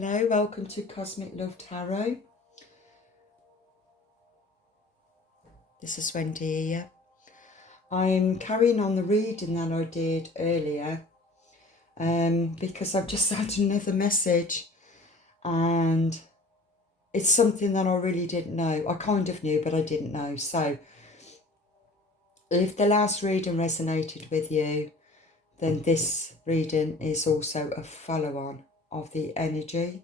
Hello, welcome to Cosmic Love Tarot. This is Wendy here. I'm carrying on the reading that I did earlier because I've just had another message and it's something that I really didn't know. I kind of knew, but I didn't know. So if the last reading resonated with you, then this reading is also a follow-on of the energy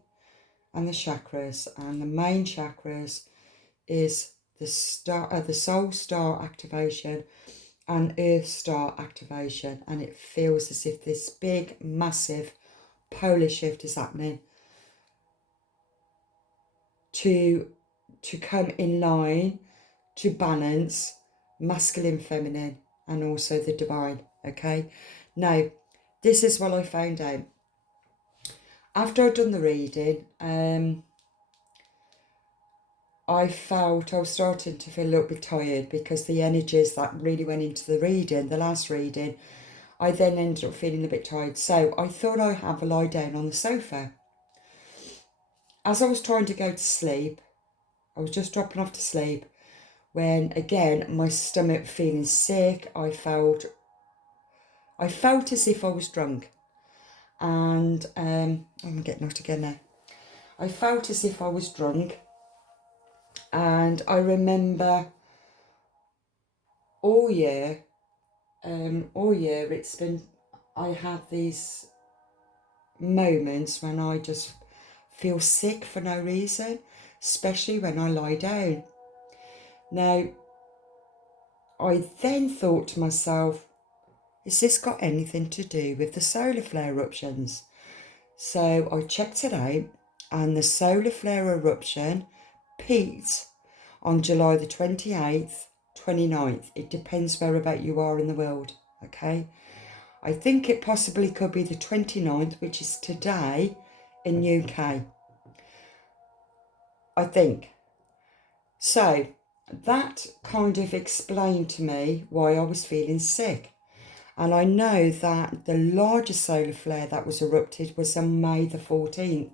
and the chakras. And the main chakras is the soul star activation and earth star activation, and it feels as if this big massive polar shift is happening to come in line, to balance masculine, feminine, and also the divine. Okay, now this is what I found out after I'd done the reading. I felt I was starting to feel a little bit tired because the energies that really went into the reading, the last reading, I then ended up feeling a bit tired. So I thought I'd have a lie down on the sofa. As I was trying to go to sleep, I was just dropping off to sleep, when again, my stomach feeling sick. I felt as if I was drunk. And I'm getting out again now. I felt as if I was drunk. And I remember all year it's been, I have these moments when I just feel sick for no reason, especially when I lie down. Now, I then thought to myself, has this got anything to do with the solar flare eruptions? So I checked it out, and the solar flare eruption peaked on July the 28th, 29th. It depends whereabout you are in the world, okay? I think it possibly could be the 29th, which is today in UK. I think. So that kind of explained to me why I was feeling sick. And I know that the largest solar flare that was erupted was on May the 14th.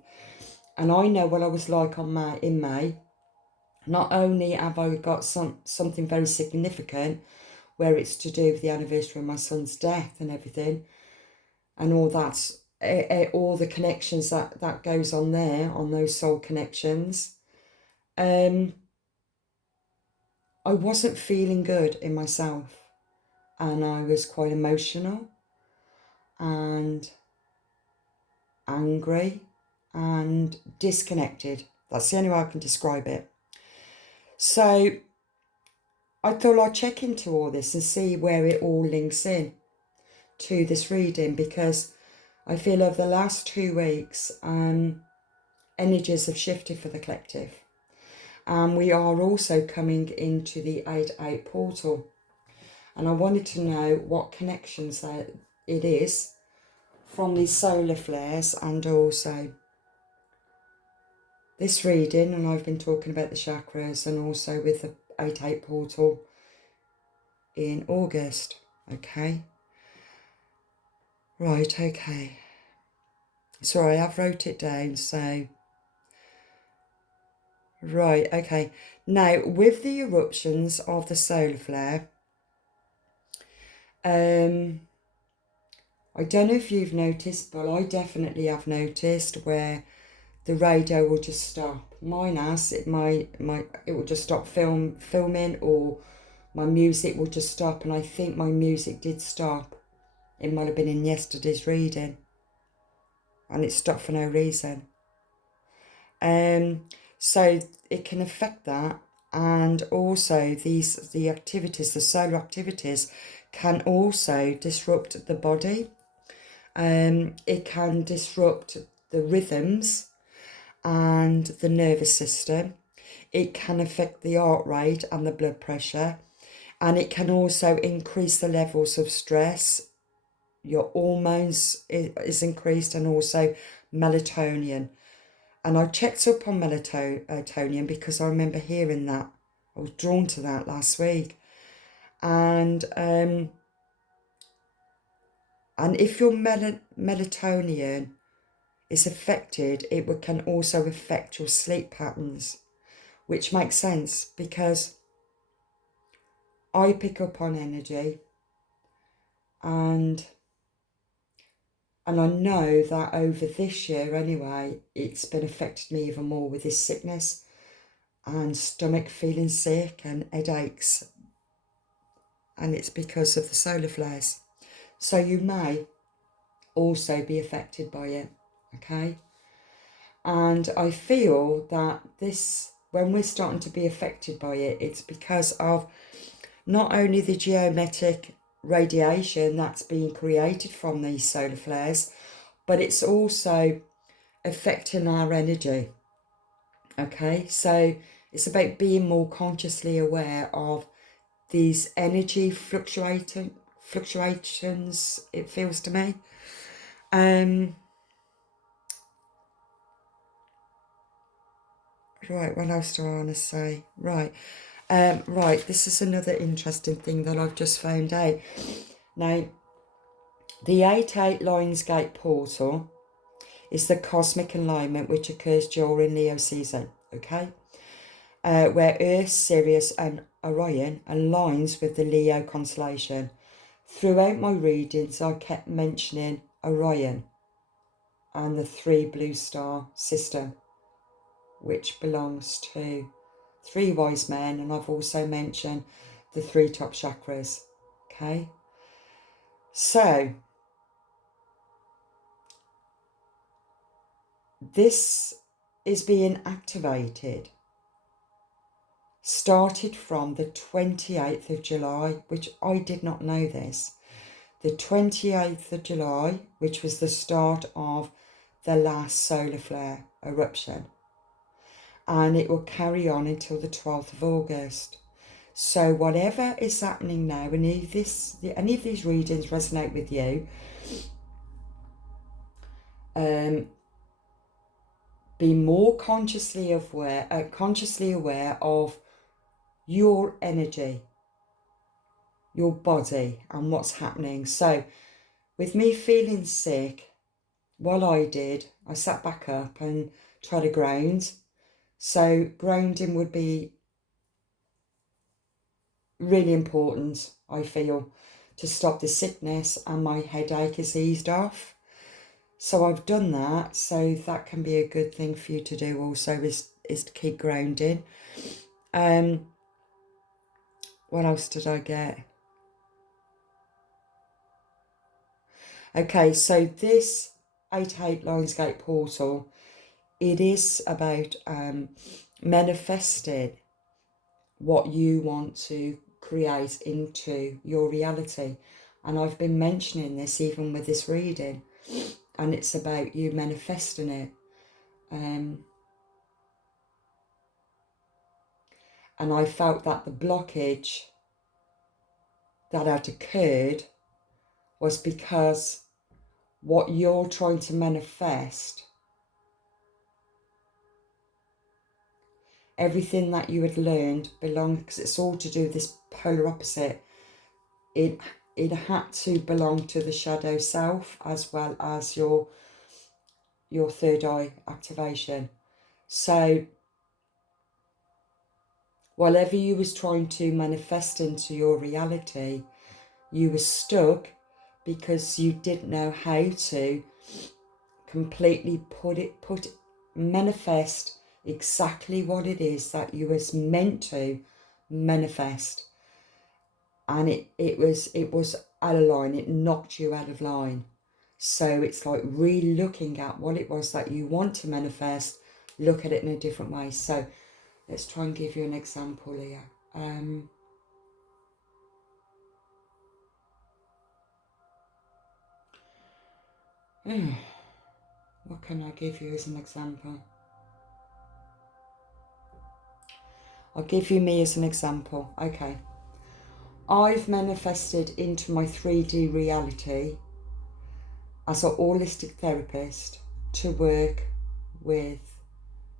And I know what I was like in May. Not only have I got something very significant, where it's to do with the anniversary of my son's death and everything, and all that, all the connections that goes on there, on those soul connections. I wasn't feeling good in myself, and I was quite emotional and angry and disconnected. That's the only way I can describe it. So I thought I'd check into all this and see where it all links in to this reading, because I feel over the last 2 weeks, energies have shifted for the collective. And we are also coming into the 8-8 portal. And I wanted to know what connections it is from these solar flares and also this reading. And I've been talking about the chakras and also with the 8-8 portal in August. Okay. Right, okay. Sorry, I've wrote it down, so... Right, okay. Now, with the eruptions of the solar flare, I don't know if you've noticed, but I definitely have noticed where the radio will just stop. Mine has. It will just stop filming, or my music will just stop, and I think my music did stop. It might have been in yesterday's reading, and it stopped for no reason. So it can affect that, and also the solar activities can also disrupt the body. It can disrupt the rhythms and the nervous system. It can affect the heart rate and the blood pressure, and it can also increase the levels of stress. Your hormones is increased, and also melatonin. And I checked up on melatonin because I remember hearing that. I was drawn to that last week. And if your melatonin is affected, it can also affect your sleep patterns, which makes sense because I pick up on energy, and I know that over this year anyway, it's been affected me even more with this sickness and stomach feeling sick and headaches, and it's because of the solar flares. So you may also be affected by it, okay? And I feel that this, when we're starting to be affected by it, it's because of not only the geometric radiation that's being created from these solar flares, but it's also affecting our energy, okay? So it's about being more consciously aware of these energy fluctuations, it feels to me. Right, what else do I want to say? Right, this is another interesting thing that I've just found out. Now, the 8-8 Lionsgate portal is the cosmic alignment which occurs during Leo season, okay? Where Earth, Sirius and Orion aligns with the Leo constellation. Throughout my readings, I kept mentioning Orion and the 3 blue star system, which belongs to 3 wise men, and I've also mentioned the 3 top chakras, okay? So, this is being activated, started from the 28th of July, which I did not know this. The 28th of July, which was the start of the last solar flare eruption. And it will carry on until the 12th of August. So whatever is happening now, and if any of these readings resonate with you, be more consciously aware of your energy, your body, and what's happening. So with me feeling sick, what I sat back up and tried to ground. So grounding would be really important, I feel, to stop the sickness, and my headache is eased off. So I've done that, so that can be a good thing for you to do also, is to keep grounding. What else did I get? Okay, so this 8-8 Lionsgate portal, it is about manifesting what you want to create into your reality. And I've been mentioning this even with this reading, and it's about you manifesting it. And I felt that the blockage that had occurred was because what you're trying to manifest, everything that you had learned belonged, because it's all to do with this polar opposite, it had to belong to the shadow self as well as your third eye activation. So whatever you was trying to manifest into your reality, you were stuck because you didn't know how to completely manifest exactly what it is that you was meant to manifest. And it was out of line, it knocked you out of line. So it's like really looking at what it was that you want to manifest, look at it in a different way. So let's try and give you an example here. What can I give you as an example? I'll give you me as an example. Okay. I've manifested into my 3D reality as a holistic therapist to work with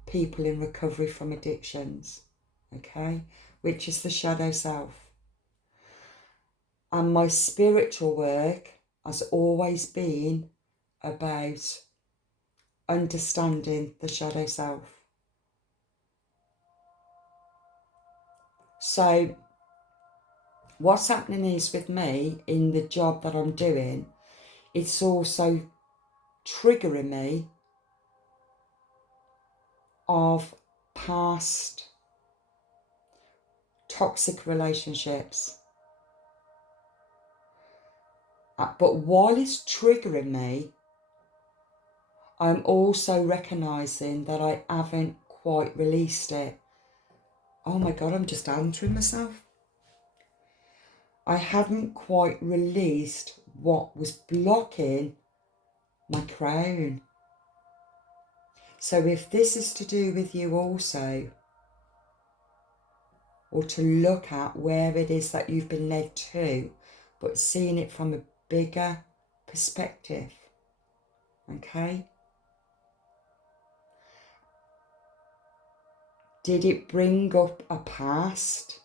people in recovery from addictions, okay, which is the shadow self. And my spiritual work has always been about understanding the shadow self. So what's happening is with me in the job that I'm doing, it's also triggering me of past toxic relationships. But while it's triggering me, I'm also recognising that I haven't quite released it. Oh my God, I'm just answering myself. I hadn't quite released what was blocking my crown. So if this is to do with you also, or to look at where it is that you've been led to, but seeing it from a bigger perspective, okay? Did it bring up a past?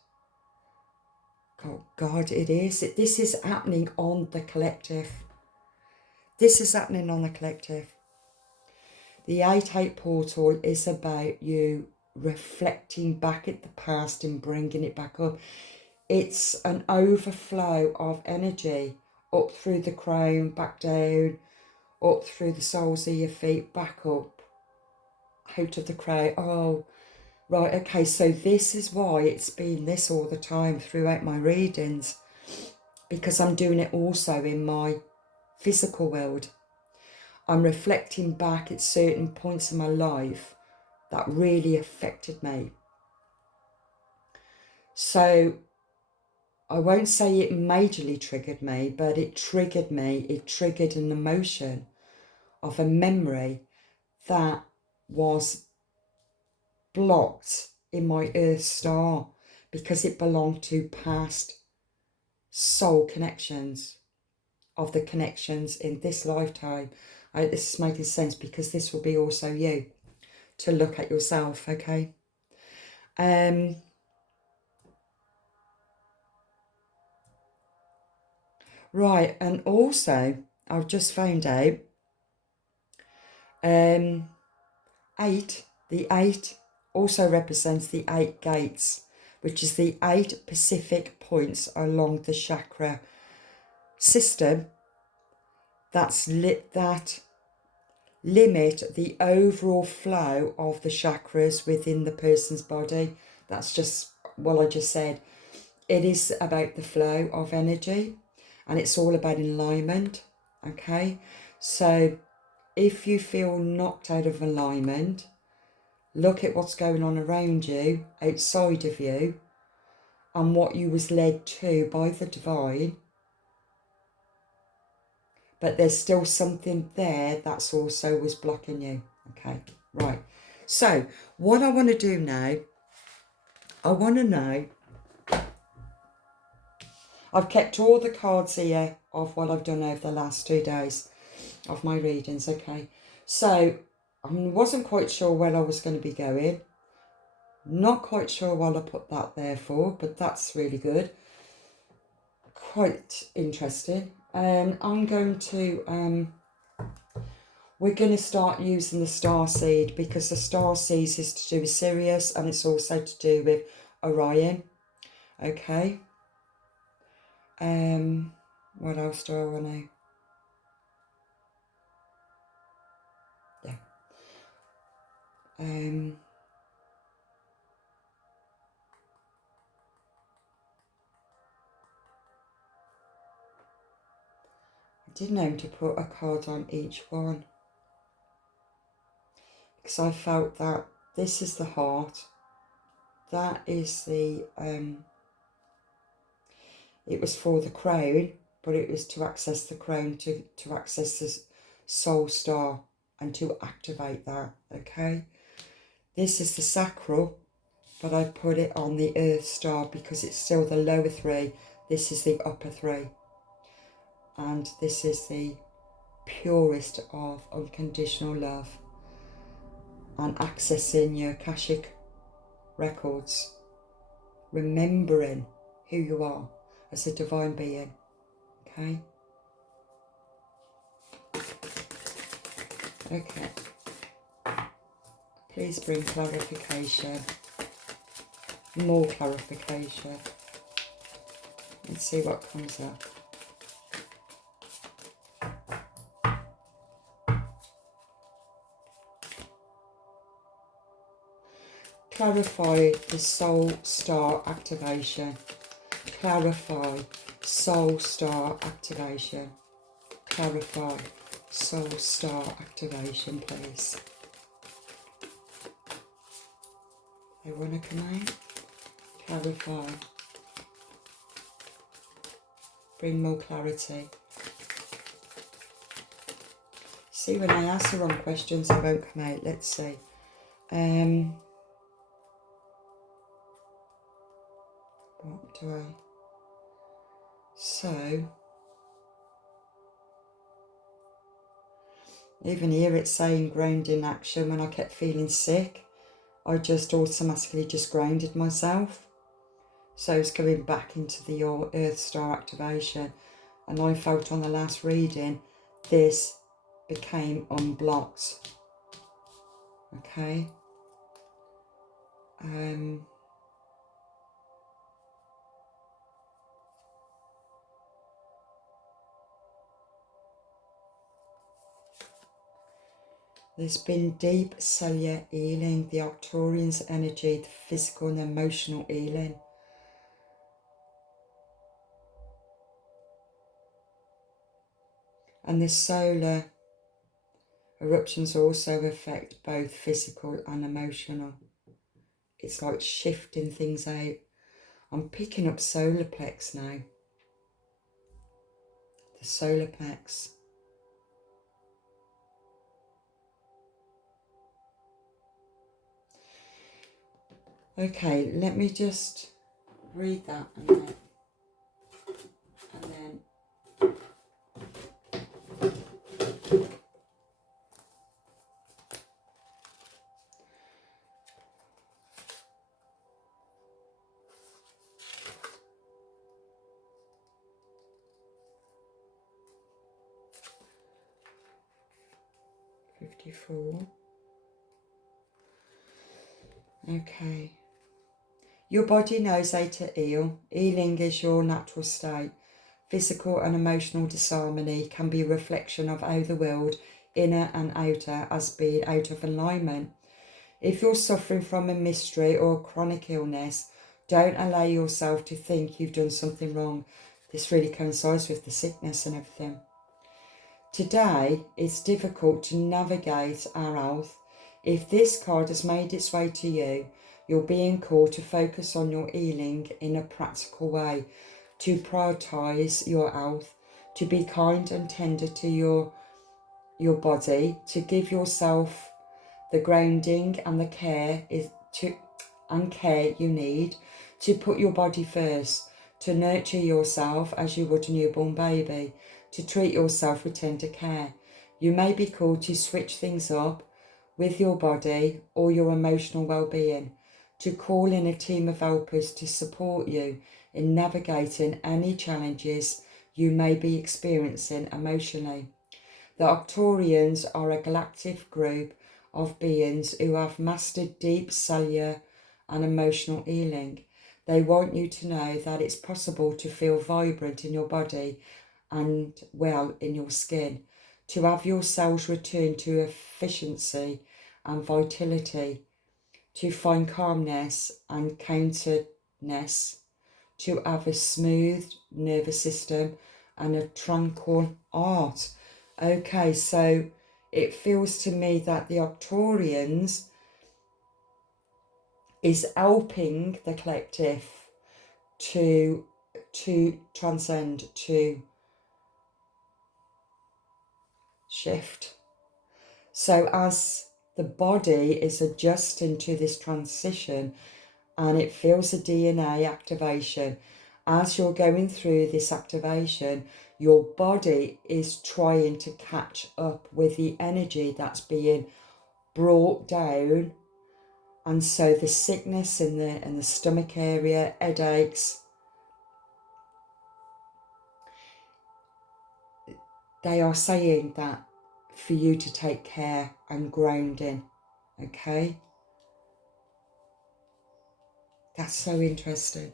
Oh God, it is. This is happening on the collective. This is happening on the collective. The 8-8 portal is about you reflecting back at the past and bringing it back up. It's an overflow of energy up through the crown, back down, up through the soles of your feet, back up, out of the crown. Oh, right, okay, so this is why it's been this all the time throughout my readings, because I'm doing it also in my physical world. I'm reflecting back at certain points in my life that really affected me. So I won't say it majorly triggered me, but it triggered me. It triggered an emotion of a memory that was blocked in my Earth star because it belonged to past soul connections, of the connections in this lifetime. This is making sense because this will be also you to look at yourself, okay? Right, and also I've just found out 8, the 8 also represents the 8 gates, which is the 8 Pacific points along the chakra system that limit the overall flow of the chakras within the person's body. That's just what I just said. It is about the flow of energy and it's all about alignment, okay? So if you feel knocked out of alignment, look at what's going on around you, outside of you, and what you was led to by the divine. But there's still something there that's also was blocking you. Okay, right. So what I want to do now, I want to know, I've kept all the cards here of what I've done over the last 2 days of my readings, okay? So I wasn't quite sure where I was going to be going. Not quite sure what I put that there for, but that's really good. Quite interesting. I'm going to, we're going to start using the star seed because the star seed is to do with Sirius and it's also to do with Orion. Okay. What else do I want to? Yeah. I didn't know to put a card on each one because I felt that this is the heart, that is the it was for the crown, but it was to access the crown, to access the soul star and to activate that, okay? This is the sacral, but I put it on the earth star because it's still the lower 3. This is the upper 3. And this is the purest of unconditional love and accessing your Akashic records, remembering who you are as a divine being, okay? Okay. Please bring clarification. More clarification. Let's see what comes up. Clarify the soul star activation. Clarify soul star activation. Clarify soul star activation, please. They want to come out. Clarify. Bring more clarity. See, when I ask the wrong questions, they won't come out. Let's see. What do I... So, even here it's saying grounding action. When I kept feeling sick, I just automatically just grounded myself. So it's going back into the Earth Star activation. And I felt on the last reading, this became unblocked. Okay. There's been deep cellular healing, the Arcturian's energy, the physical and emotional healing. And the solar eruptions also affect both physical and emotional. It's like shifting things out. I'm picking up solar plex now. The solar plex. Okay, let me just read that a minute. And then... '54. Okay. Your body knows how to heal. Healing is your natural state. Physical and emotional disharmony can be a reflection of how the world, inner and outer, has been out of alignment. If you're suffering from a mystery or a chronic illness, don't allow yourself to think you've done something wrong. This really coincides with the sickness and everything. Today, it's difficult to navigate our health. If this card has made its way to you, you're being called to focus on your healing in a practical way, to prioritise your health, to be kind and tender to your body, to give yourself the grounding and the care you need, to put your body first, to nurture yourself as you would a newborn baby, to treat yourself with tender care. You may be called to switch things up with your body or your emotional well-being, to call in a team of helpers to support you in navigating any challenges you may be experiencing emotionally. The Arcturians are a galactic group of beings who have mastered deep cellular and emotional healing. They want you to know that it's possible to feel vibrant in your body and well in your skin, to have your cells return to efficiency and vitality, to find calmness and countenance, to have a smooth nervous system and a tranquil heart. Okay, so it feels to me that the Arcturians is helping the collective to transcend, to shift. So as the body is adjusting to this transition and it feels a DNA activation, as you're going through this activation, your body is trying to catch up with the energy that's being brought down. And so the sickness in the stomach area, headaches, they are saying that for you to take care and grounding, okay? That's so interesting.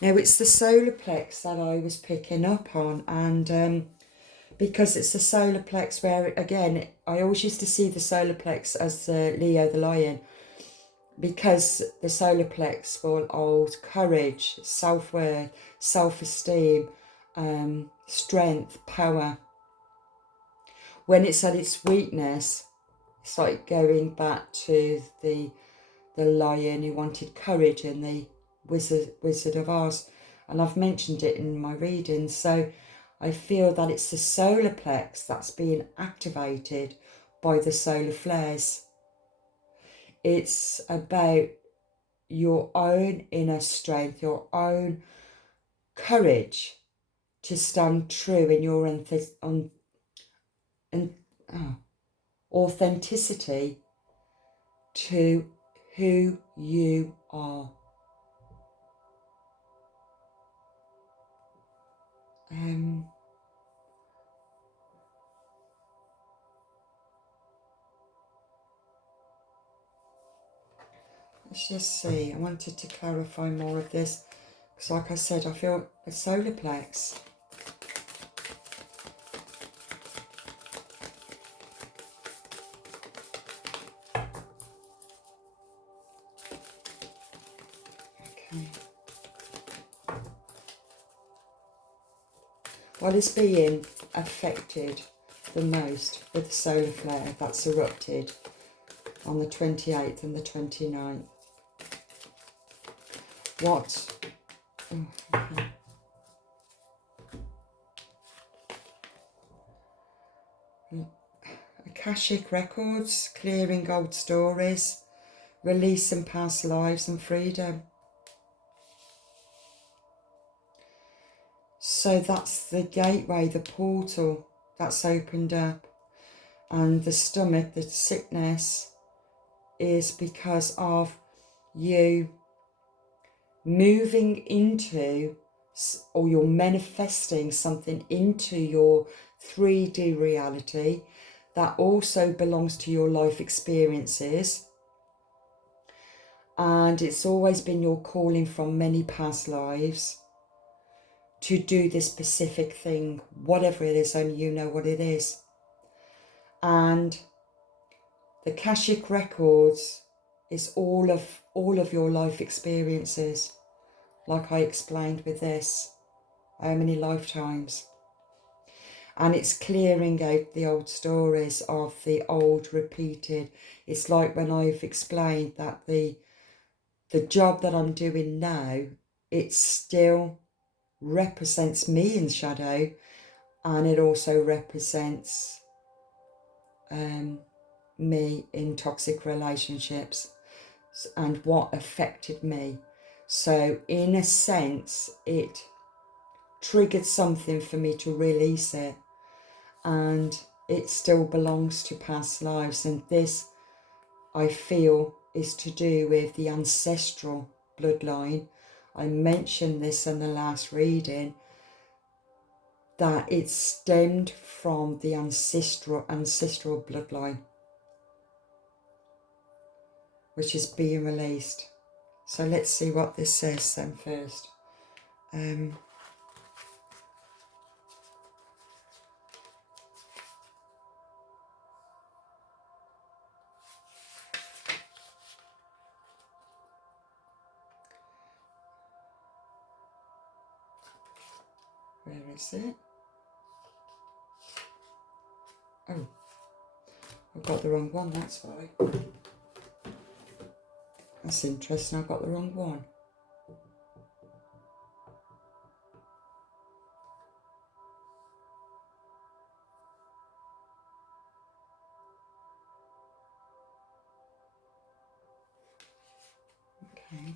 Now it's the solar plex that I was picking up on, and because it's the solar plex where, again, I always used to see the solar plex as Leo the lion, because the solar plex will hold courage, self-worth, self-esteem, strength, power. When it's at its weakness, it's like going back to the lion who wanted courage in the Wizard of Oz, and I've mentioned it in my readings. So I feel that it's the solar plex that's being activated by the solar flares. It's about your own inner strength, your own courage to stand true in your authenticity to who you are. Let's just see. I wanted to clarify more of this because, like I said, I feel a solar plex. Okay. What is being affected the most with the solar flare that's erupted on the 28th and the 29th? What? Oh, okay. Akashic records, clearing old stories, releasing past lives and freedom. So that's the gateway, the portal that's opened up. And the stomach, the sickness, is because of you moving into, or you're manifesting something into your 3D reality that also belongs to your life experiences. And it's always been your calling from many past lives to do this specific thing, whatever it is, only you know what it is. And the Akashic records is all of your life experiences, like I explained with this, how many lifetimes. And it's clearing out the old stories of the old repeated. It's like when I've explained that the job that I'm doing now, it still represents me in shadow, and it also represents me in toxic relationships and what affected me. So in a sense, it triggered something for me to release it, and it still belongs to past lives. And this, I feel, is to do with the ancestral bloodline. I mentioned this in the last reading, that it stemmed from the ancestral bloodline, which is being released. So let's see what this says then first. Where is it? Oh, I've got the wrong one, that's why. That's interesting, I've got the wrong one. Okay.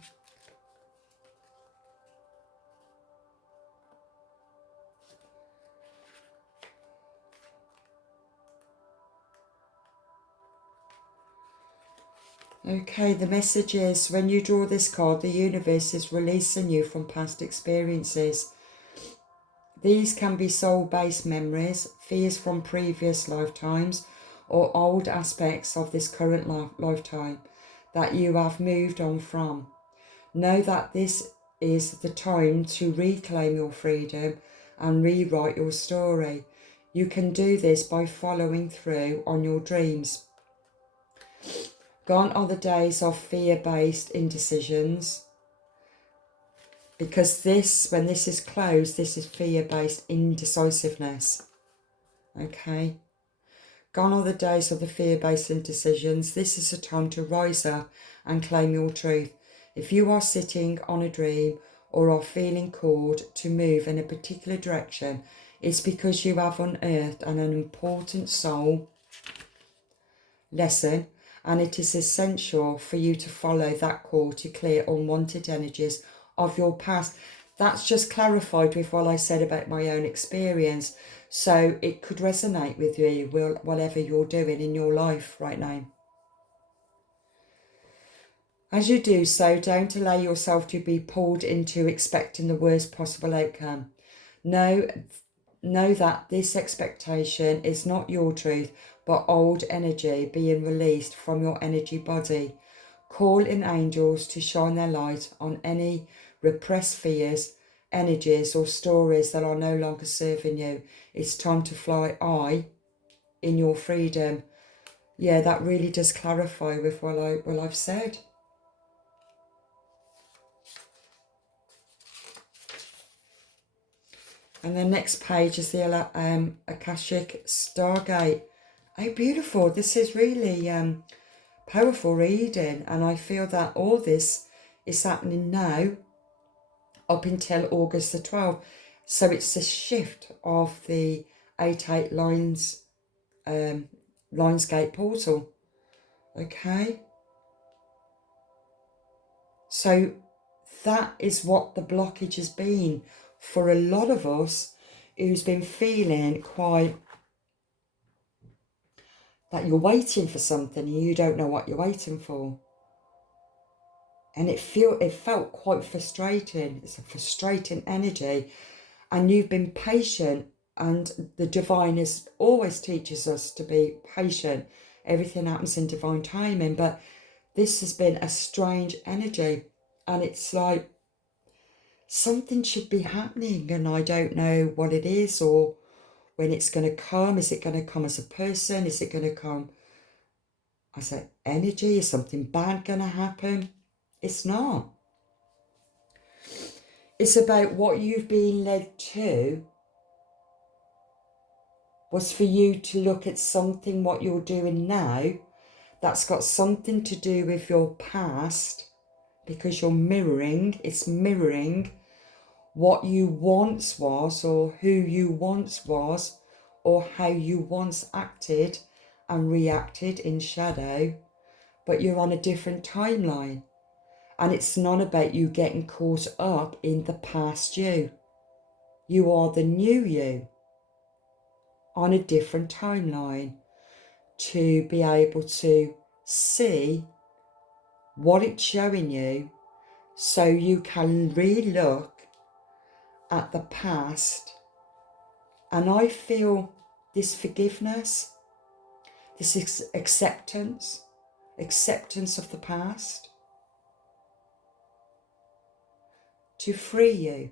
Okay, the message is, when you draw this card, the universe is releasing you from past experiences These can be soul-based memories, fears from previous lifetimes, or old aspects of this current lifetime that you have moved on from. Know that this is the time to reclaim your freedom and rewrite your story. You can do this by following through on your dreams. Gone are the days of fear-based indecisions, because when this is closed, this is fear-based indecisiveness. Okay? Gone are the days of the fear-based indecisions. This is a time to rise up and claim your truth. If you are sitting on a dream or are feeling called to move in a particular direction, it's because you have unearthed an important soul lesson, and it is essential for you to follow that call to clear unwanted energies of your past. That's just clarified with what I said about my own experience, so it could resonate with you, whatever you're doing in your life right now. As you do so, don't allow yourself to be pulled into expecting the worst possible outcome. Know that this expectation is not your truth, but old energy being released from your energy body. Call in angels to shine their light on any repressed fears, energies, or stories that are no longer serving you. It's time to fly high in your freedom. Yeah, that really does clarify with what I've said. And the next page is the Akashic Stargate. Oh, beautiful. This is really powerful reading. And I feel that all this is happening now up until August the 12th. So it's a shift of the 8-8 Lionsgate portal. Okay. So that is what the blockage has been for a lot of us who's been feeling quite that you're waiting for something and you don't know what you're waiting for. And it felt quite frustrating. It's a frustrating energy. And you've been patient, and the divine always teaches us to be patient. Everything happens in divine timing, but this has been a strange energy, and it's like something should be happening and I don't know what it is or when it's going to come. Is it going to come as a person? Is it going to come as an energy? Is something bad going to happen? It's not. It's about what you've been led to was for you to look at something, what you're doing now, that's got something to do with your past, because it's mirroring what you once was or who you once was or how you once acted and reacted in shadow, but you're on a different timeline. And it's not about you getting caught up in the past you. You are the new you on a different timeline to be able to see what it's showing you so you can re-look at the past. And I feel this forgiveness, this acceptance of the past to free you.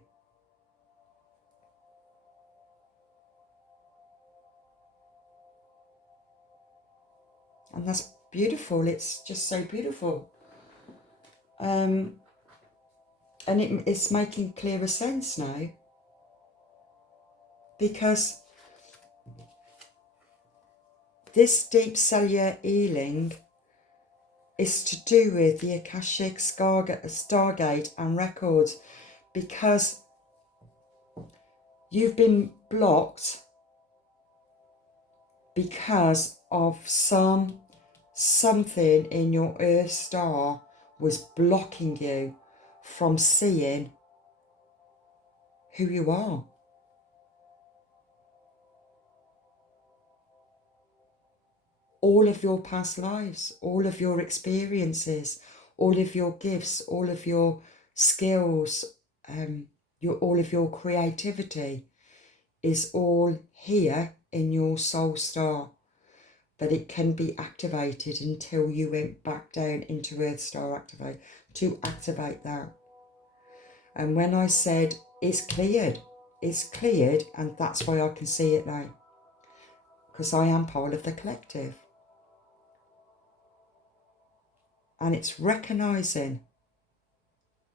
And that's beautiful. It's just so beautiful. And it's making clearer sense now, because this deep cellular healing is to do with the Akashic Stargate and records, because you've been blocked because of something in your Earth star was blocking you from seeing who you are. All of your past lives, all of your experiences, all of your gifts, all of your skills, all of your creativity. is all here in your soul star, but it can be activated until you went back down into Earth Star Activate to activate that. And when I said it's cleared, and that's why I can see it now, because I am part of the collective. And it's recognising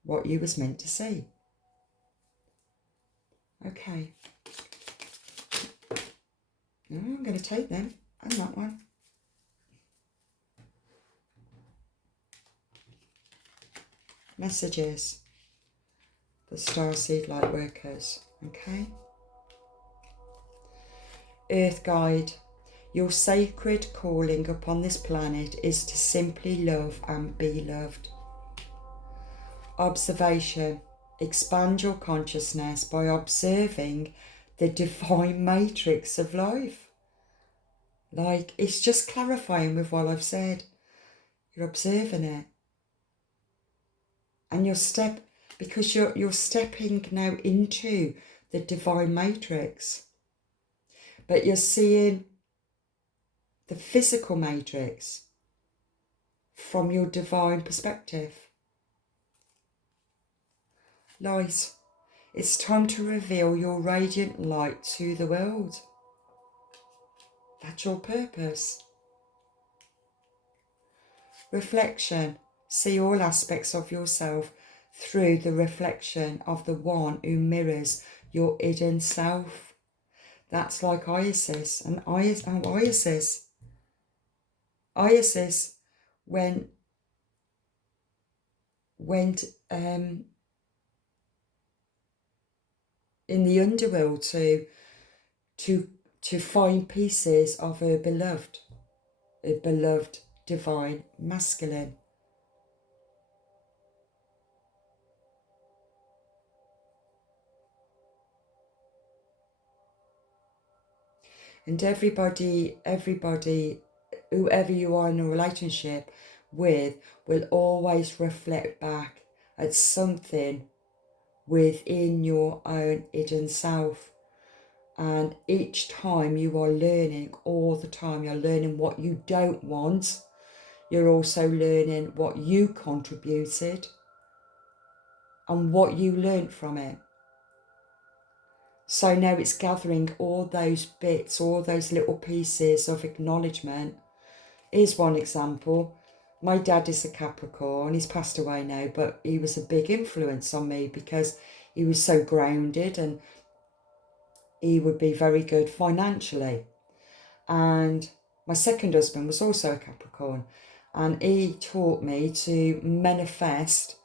what you was meant to see. Okay. Now I'm going to take them and that one. Messages. The Starseed Light Workers. Okay. Earth Guide. Your sacred calling upon this planet is to simply love and be loved. Observation. Expand your consciousness by observing the divine matrix of life. Like, it's just clarifying with what I've said. You're observing it. And because you're stepping now into the divine matrix. But you're seeing the physical matrix from your divine perspective. Light. It's time to reveal your radiant light to the world. That's your purpose. Reflection. See all aspects of yourself through the reflection of the one who mirrors your hidden self. That's like Isis. And Isis, went in the underworld to find pieces of her beloved divine masculine. And everybody, whoever you are in a relationship with, will always reflect back at something within your own hidden self. And each time you are learning, all the time, you're learning what you don't want. You're also learning what you contributed and what you learned from it. So now it's gathering all those bits, all those little pieces of acknowledgement. Here's one example. My dad is a Capricorn. He's passed away now, but he was a big influence on me because he was so grounded and he would be very good financially. And my second husband was also a Capricorn, and he taught me to manifest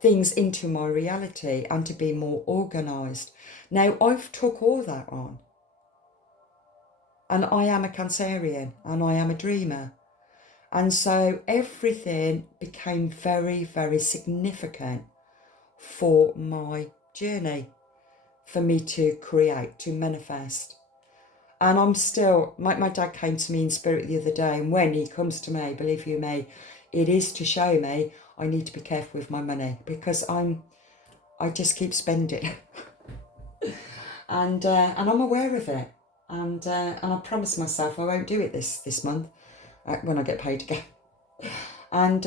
things into my reality and to be more organised. Now, I've took all that on. And I am a Cancerian and I am a dreamer. And so everything became very, very significant for my journey, for me to create, to manifest. And I'm still, my dad came to me in spirit the other day, and when he comes to me, believe you me, it is to show me I need to be careful with my money, because I just keep spending. and I'm aware of it. And I promised myself I won't do it this month when I get paid again. And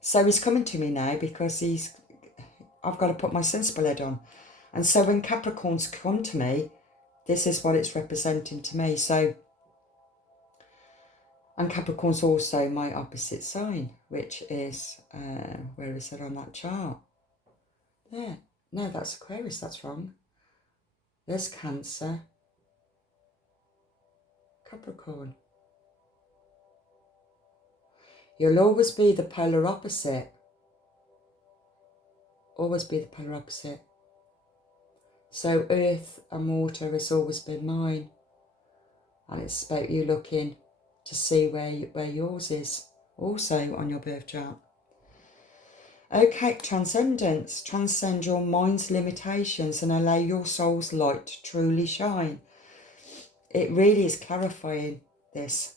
so he's coming to me now because I've got to put my sensible head on. And so when Capricorns come to me, this is what it's representing to me. So, and Capricorn's also my opposite sign, which is, where is it on that chart? There. No, that's Aquarius, that's wrong. There's Cancer. Capricorn. You'll always be the polar opposite. Always be the polar opposite. So earth and water has always been mine. And it's about you looking to see where yours is, also on your birth chart. Okay, transcendence. Transcend your mind's limitations and allow your soul's light to truly shine. It really is clarifying this.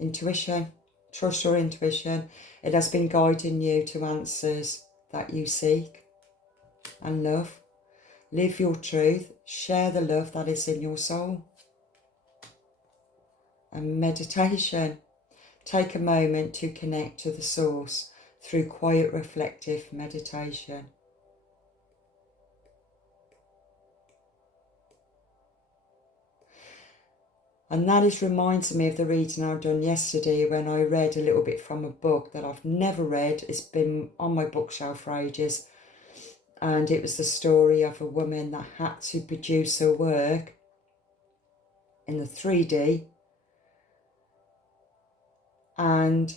Intuition. Trust your intuition. It has been guiding you to answers that you seek and love. Live your truth. Share the love that is in your soul. And meditation. Take a moment to connect to the source through quiet, reflective meditation. And that is reminds me of the reading I've done yesterday when I read a little bit from a book that I've never read. It's been on my bookshelf for ages. And it was the story of a woman that had to produce her work in the 3D. And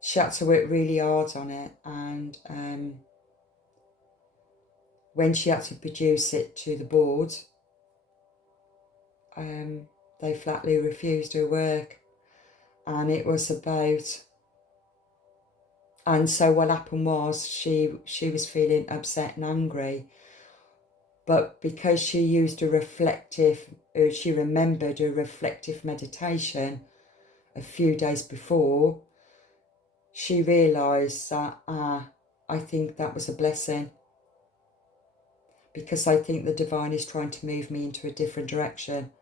she had to work really hard on it. And when she had to produce it to the board, they flatly refused her work. And it was about, and so what happened was she was feeling upset and angry, but because she used a reflective, she remembered a reflective meditation a few days before, she realised that, I think that was a blessing, because I think the divine is trying to move me into a different direction.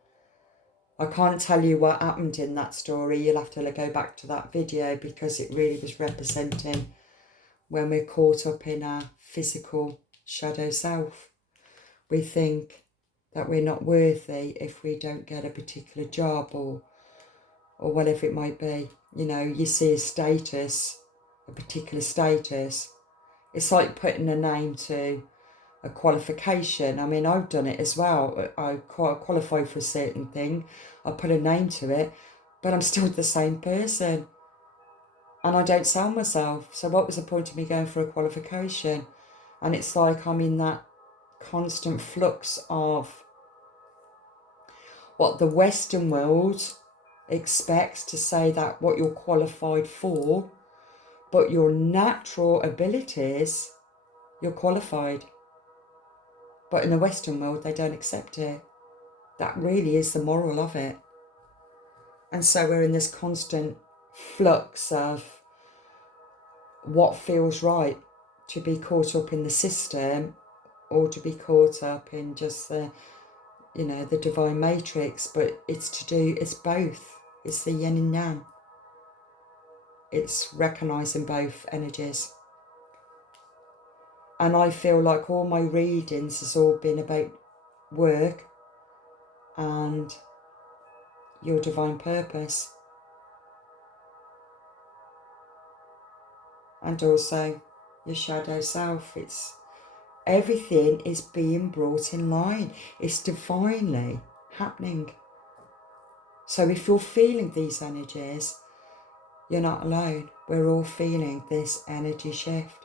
I can't tell you what happened in that story. You'll have to go back to that video, because it really was representing when we're caught up in our physical shadow self. We think that we're not worthy if we don't get a particular job or whatever it might be. You know, you see a status, a particular status. It's like putting a name to a qualification. I mean, I've done it as well. I qualify for a certain thing. I put a name to it, but I'm still the same person. And I don't sell myself. So what was the point of me going for a qualification? And it's like I'm in that constant flux of what the Western world expects to say that what you're qualified for, but your natural abilities, you're qualified. But in the Western world, they don't accept it. That really is the moral of it. And so we're in this constant flux of what feels right, to be caught up in the system or to be caught up in just the, you know, the divine matrix. But it's both. It's the yin and yang. It's recognising both energies. And I feel like all my readings has all been about work and your divine purpose. And also your shadow self. It's everything is being brought in line. It's divinely happening. So if you're feeling these energies, you're not alone. We're all feeling this energy shift.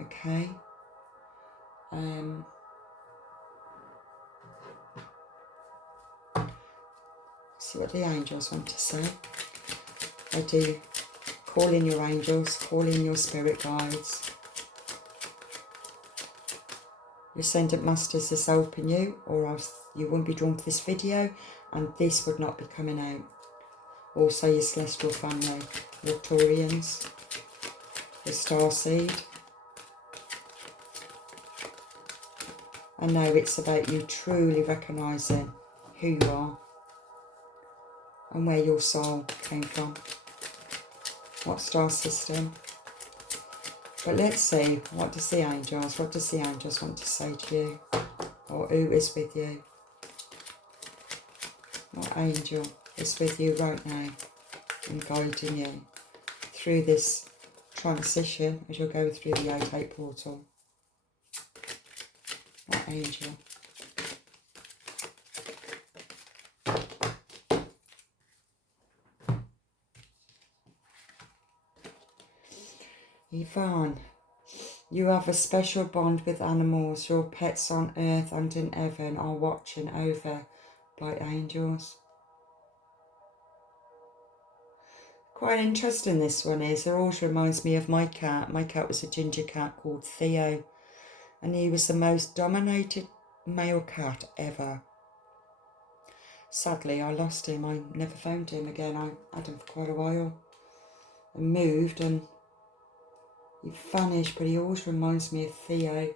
Okay? See what the angels want to say. I do call in your angels, call in your spirit guides. Your ascendant masters is helping you, or else you wouldn't be drawn to this video and this would not be coming out. Also your celestial family, your Taurians, your starseed. I know it's about you truly recognising who you are and where your soul came from. What star system? But let's see, what does the angels want to say to you? Or who is with you? What angel is with you right now and guiding you through this transition as you're going through the 8-8 portal? What angel? Yvonne, you have a special bond with animals. Your pets on earth and in heaven are watching over by angels. Quite interesting this one is. It always reminds me of my cat. My cat was a ginger cat called Theo, and he was the most dominated male cat ever. Sadly, I lost him. I never found him again. I had him for quite a while and moved, and he vanished, but he always reminds me of Theo.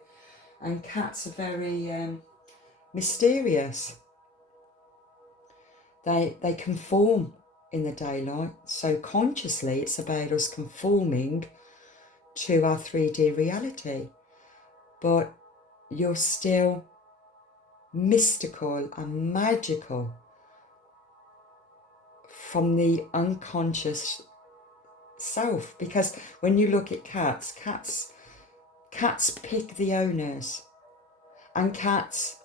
And cats are very mysterious. They conform in the daylight. So consciously it's about us conforming to our 3D reality. But you're still mystical and magical from the unconscious self. Because when you look at cats pick the owners. And cats,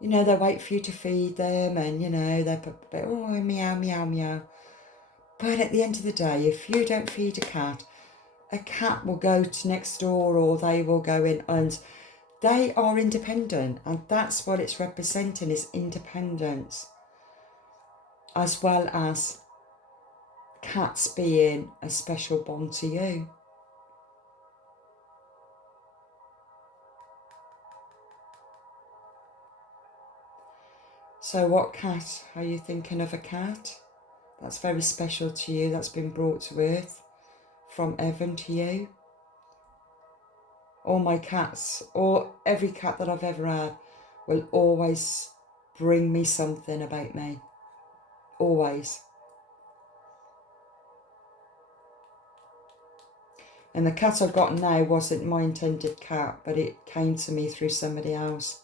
you know, they wait for you to feed them, and, you know, they put, oh, meow, meow, meow. But at the end of the day, if you don't feed a cat will go to next door, or they will go in, and they are independent. And that's what it's representing, is independence. As well as cats being a special bond to you. So what cat are you thinking of? A cat that's very special to you, that's been brought to earth from heaven to you? All my cats, or every cat that I've ever had, will always bring me something about me. Always. And the cat I've got now wasn't my intended cat, but it came to me through somebody else.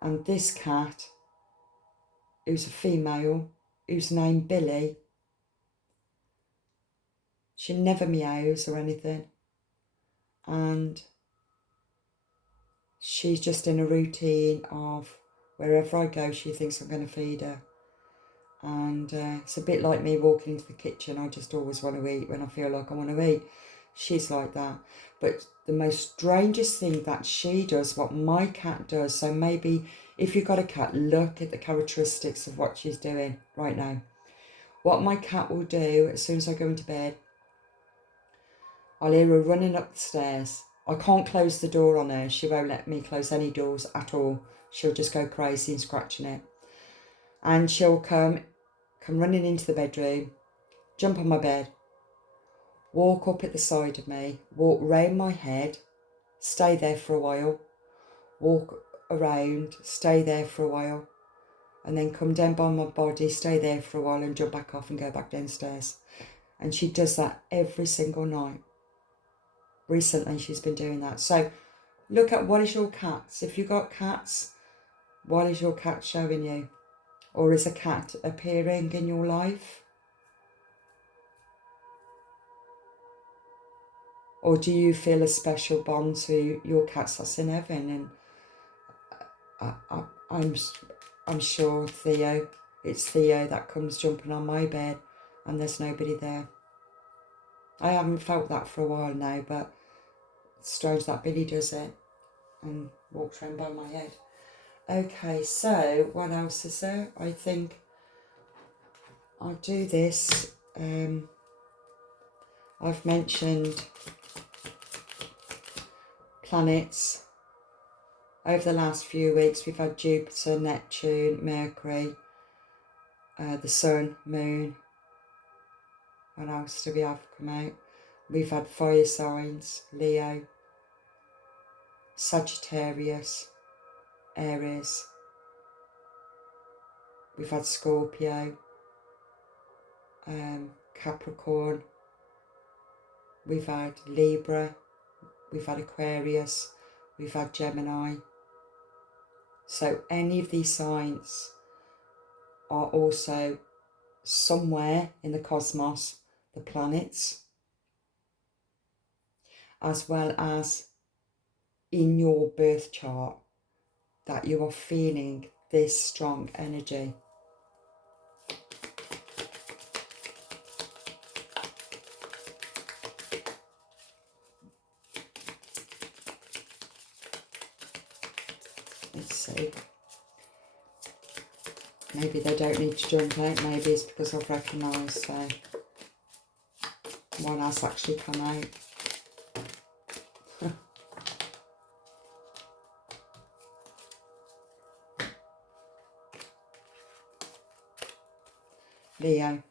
And this cat, who's a female, who's named Billy, she never meows or anything. And she's just in a routine of wherever I go, she thinks I'm going to feed her. And it's a bit like me walking into the kitchen. I just always want to eat when I feel like I want to eat. She's like that. But the most strangest thing that she does, what my cat does, so maybe if you've got a cat, look at the characteristics of what she's doing right now. What my cat will do, as soon as I go into bed, I'll hear her running up the stairs. I can't close the door on her. She won't let me close any doors at all. She'll just go crazy and scratching it. And she'll come running into the bedroom, jump on my bed, walk up at the side of me, walk round my head, stay there for a while, walk around, stay there for a while, and then come down by my body, stay there for a while, and jump back off and go back downstairs. And she does that every single night. Recently she's been doing that. So look at, what is your cat's? If you've got cats, what is your cat showing you? Or is a cat appearing in your life? Or do you feel a special bond to your cats that's in heaven? And I'm sure it's Theo that comes jumping on my bed and there's nobody there. I haven't felt that for a while now, but it's strange that Billy does it and walks around by my head. Okay, so what else is there? I think I'll do this. I've mentioned planets. Over the last few weeks, we've had Jupiter, Neptune, Mercury, the Sun, Moon. What else do we have come out? We've had fire signs, Leo, Sagittarius, Aries. We've had Scorpio, Capricorn. We've had Libra. We've had Aquarius. We've had Gemini. So any of these signs are also somewhere in the cosmos, the planets, as well as in your birth chart, that you are feeling this strong energy. Let's see. Maybe they don't need to jump out. Maybe it's because I've recognised one has actually come out. Leo.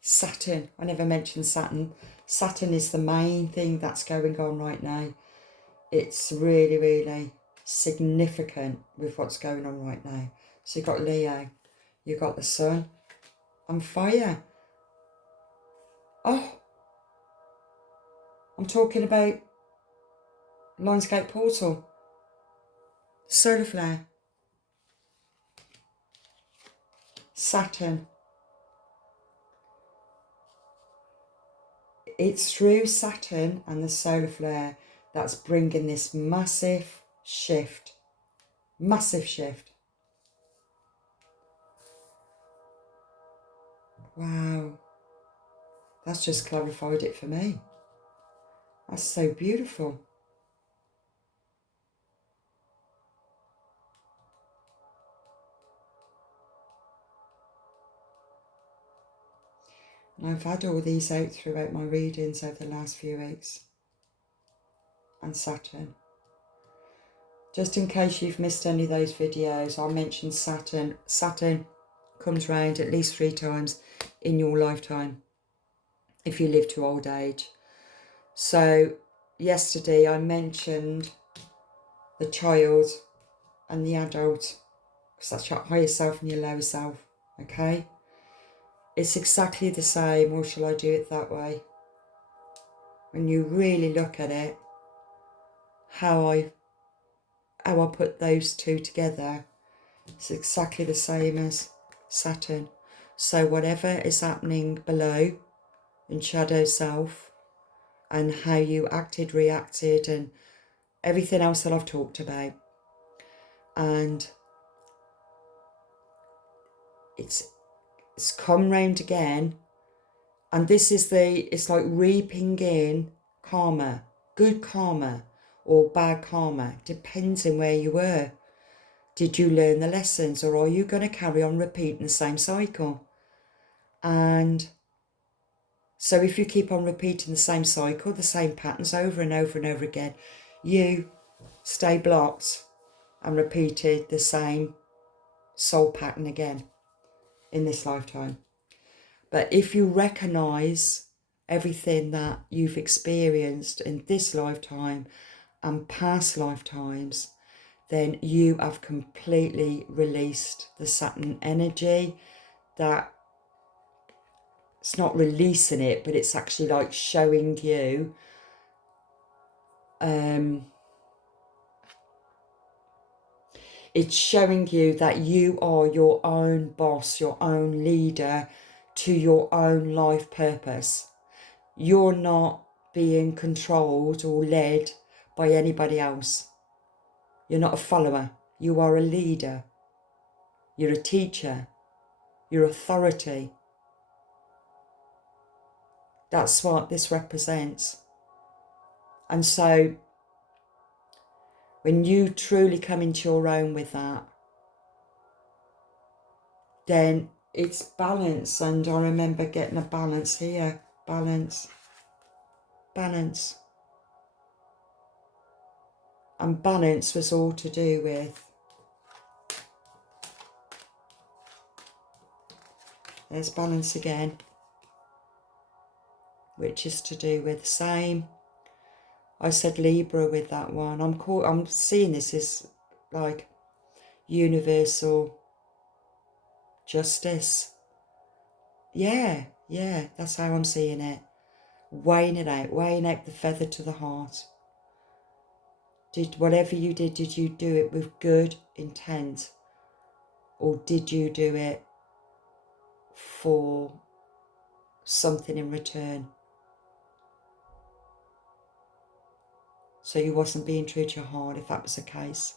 Saturn. I never mentioned Saturn. Saturn is the main thing that's going on right now it's really, really significant with what's going on right now. So you've got Leo, you've got the sun and fire. Oh, I'm talking about Lionsgate portal, solar flare, Saturn. It's through Saturn and the solar flare that's bringing this massive shift. Massive shift. Wow. That's just clarified it for me. That's so beautiful. And I've had all these out throughout my readings over the last few weeks. And Saturn. Just in case you've missed any of those videos, I'll mention Saturn. Saturn comes round at least 3 times in your lifetime if you live to old age. So yesterday I mentioned the child and the adult, because that's your higher self and your lower self, okay? It's exactly the same, or shall I do it that way? When you really look at it, how I put those two together, it's exactly the same as Saturn. So whatever is happening below in shadow self, and how you acted, reacted, and everything else that I've talked about, and it's come round again, and this is it's like reaping in karma, good karma or bad karma, depends on where you were. Did you learn the lessons, or are you going to carry on repeating the same cycle? And so if you keep on repeating the same cycle, the same patterns over and over and over again, you stay blocked and repeated the same soul pattern again in this lifetime. But if you recognise everything that you've experienced in this lifetime and past lifetimes, then you have completely released the Saturn energy. That it's not releasing it, but it's actually like showing you it's showing you that you are your own boss, your own leader to your own life purpose. You're not being controlled or led by anybody else. You're not a follower. You are a leader. You're a teacher. You're authority. That's what this represents. And so when you truly come into your own with that, then it's balance. And I remember getting a balance here. Balance. Balance. And balance was all to do with, there's balance again, which is to do with the same. I said Libra with that one. I'm seeing this as like universal justice. Yeah, that's how I'm seeing it. Weighing it out, weighing out the feather to the heart. Whatever you did you do it with good intent? Or did you do it for something in return? So you wasn't being true to your heart if that was the case.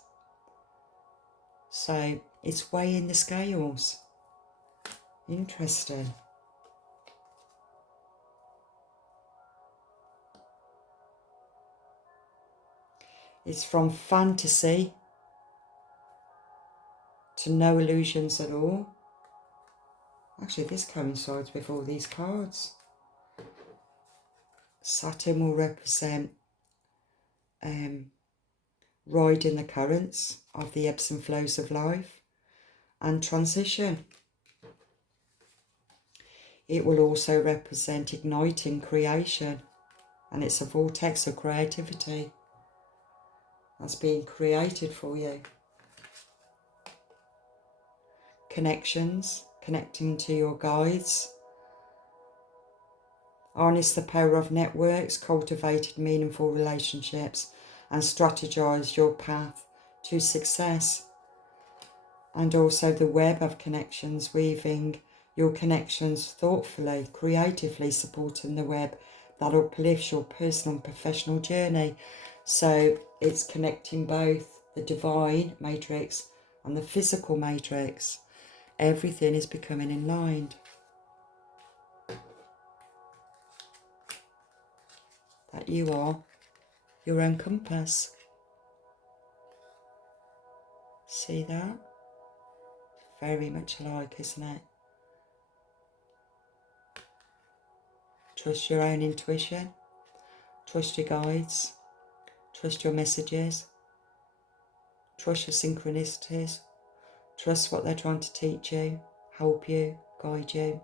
So it's weighing the scales. Interesting. It's from fantasy to no illusions at all. Actually, this coincides with all these cards. Saturn will represent riding the currents of the ebbs and flows of life and transition. It will also represent igniting creation, and it's a vortex of creativity. that's being created for you. Connections, connecting to your guides. Harness the power of networks, cultivated meaningful relationships, and strategize your path to success. And also the web of connections, weaving your connections thoughtfully, creatively, supporting the web that uplifts your personal and professional journey. So it's connecting both the divine matrix and the physical matrix. Everything is becoming aligned. That you are your own compass. See that? Very much alike, isn't it? Trust your own intuition. Trust your guides. Trust your messages. Trust your synchronicities. Trust what they're trying to teach you, help you, guide you.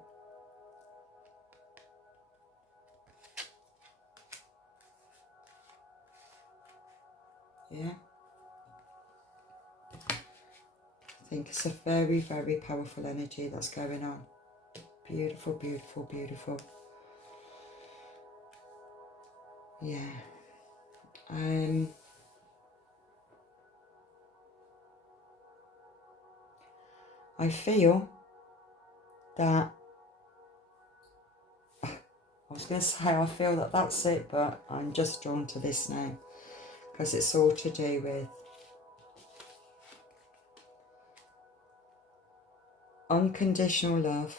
Yeah. I think it's a very, very powerful energy that's going on. Beautiful, beautiful, beautiful. Yeah. I feel that, I was going to say I feel that that's it, but I'm just drawn to this now because it's all to do with unconditional love,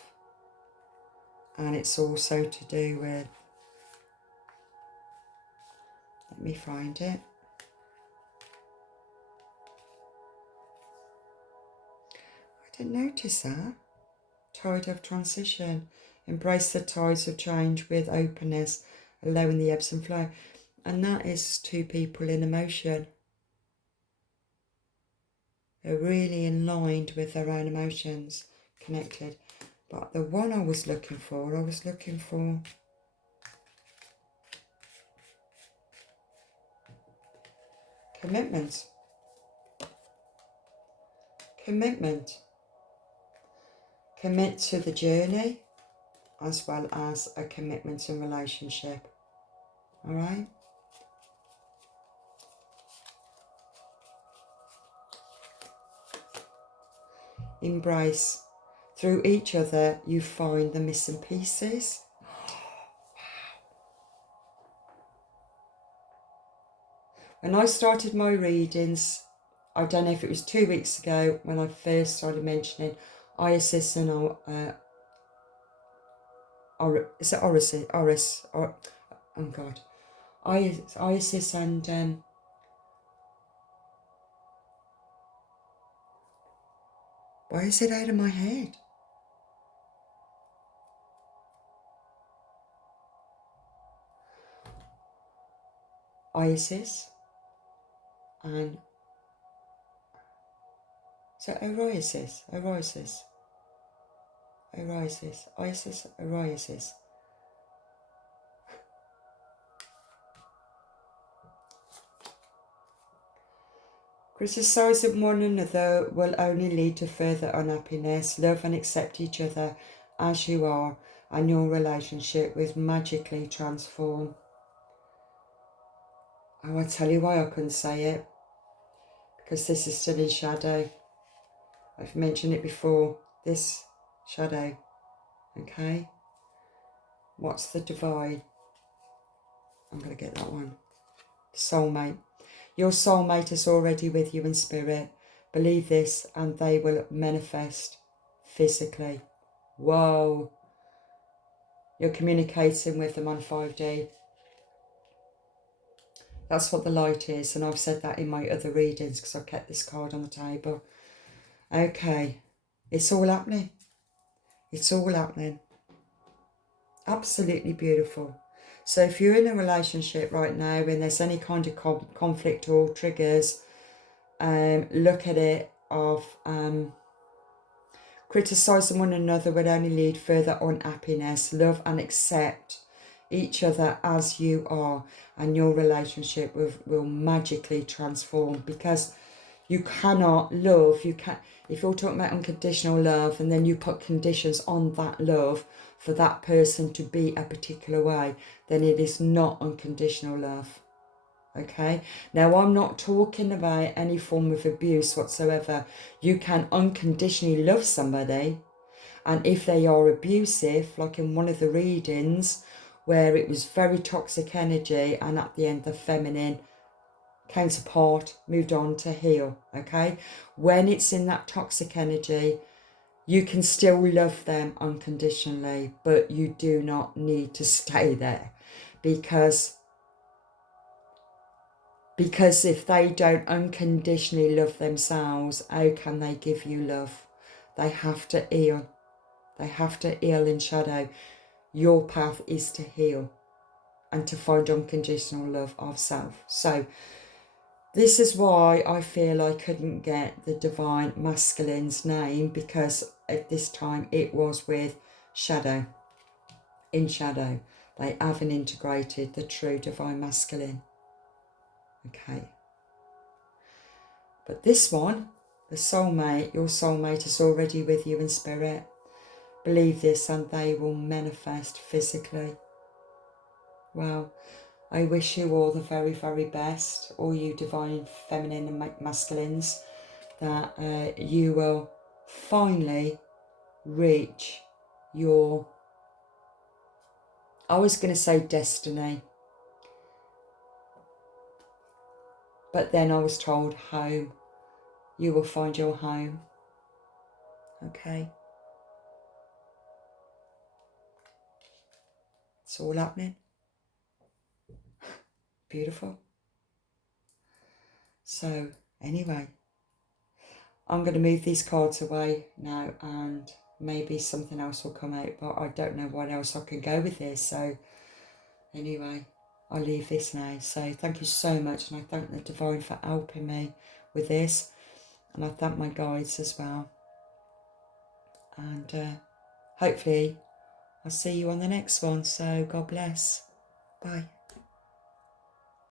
and it's also to do with, let me find it. I didn't notice that. Tide of transition. Embrace the tides of change with openness, allowing the ebbs and flow. And that is two people in emotion. They're really aligned with their own emotions, connected. But the one I was looking for commitment. Commitment. Commit to the journey as well as a commitment in relationship. All right? Embrace. Through each other, you find the missing pieces. When I started my readings, I don't know if it was 2 weeks ago when I first started mentioning Isis and is it Oris? Oh God, Isis and why is it out of my head? Isis and so Oriasis. Criticising one another will only lead to further unhappiness. Love and accept each other as you are, and your relationship will magically transform. Oh, I tell you why I couldn't say it. Because this is still in shadow. I've mentioned it before. This shadow. Okay? What's the divide? I'm going to get that one. Soulmate. Your soulmate is already with you in spirit. Believe this and they will manifest physically. Whoa. You're communicating with them on 5D. That's what the light is, and I've said that in my other readings because I kept this card on the table. Okay. It's all happening. It's all happening. Absolutely beautiful. So if you're in a relationship right now and there's any kind of conflict or triggers, look at it of criticising one another would only lead further unhappiness. Love and accept each other as you are, and your relationship will magically transform, because you cannot love, if you're talking about unconditional love and then you put conditions on that love for that person to be a particular way, then it is not unconditional love. Okay, now I'm not talking about any form of abuse whatsoever. You can unconditionally love somebody, and if they are abusive, like in one of the readings where it was very toxic energy, and at the end the feminine counterpart moved on to heal. Okay, when it's in that toxic energy, you can still love them unconditionally, but you do not need to stay there, because if they don't unconditionally love themselves, how can they give you love? They have to heal. They have to heal in shadow. Your path is to heal and to find unconditional love of self. So this is why I feel I couldn't get the divine masculine's name, because at this time it was with shadow. In shadow, they haven't integrated the true divine masculine. Okay. But this one, the soulmate, your soulmate is already with you in spirit. Believe this and they will manifest physically. Well, I wish you all the very, very best, all you divine feminine and masculines, that you will finally reach your, I was going to say destiny, but then I was told home. You will find your home. Okay. It's all happening. Beautiful. So anyway, I'm going to move these cards away now, and maybe something else will come out, but I don't know what else I can go with this. So anyway, I'll leave this now. So thank you so much, and I thank the divine for helping me with this, and I thank my guides as well. And hopefully I'll see you on the next one. So God bless. Bye.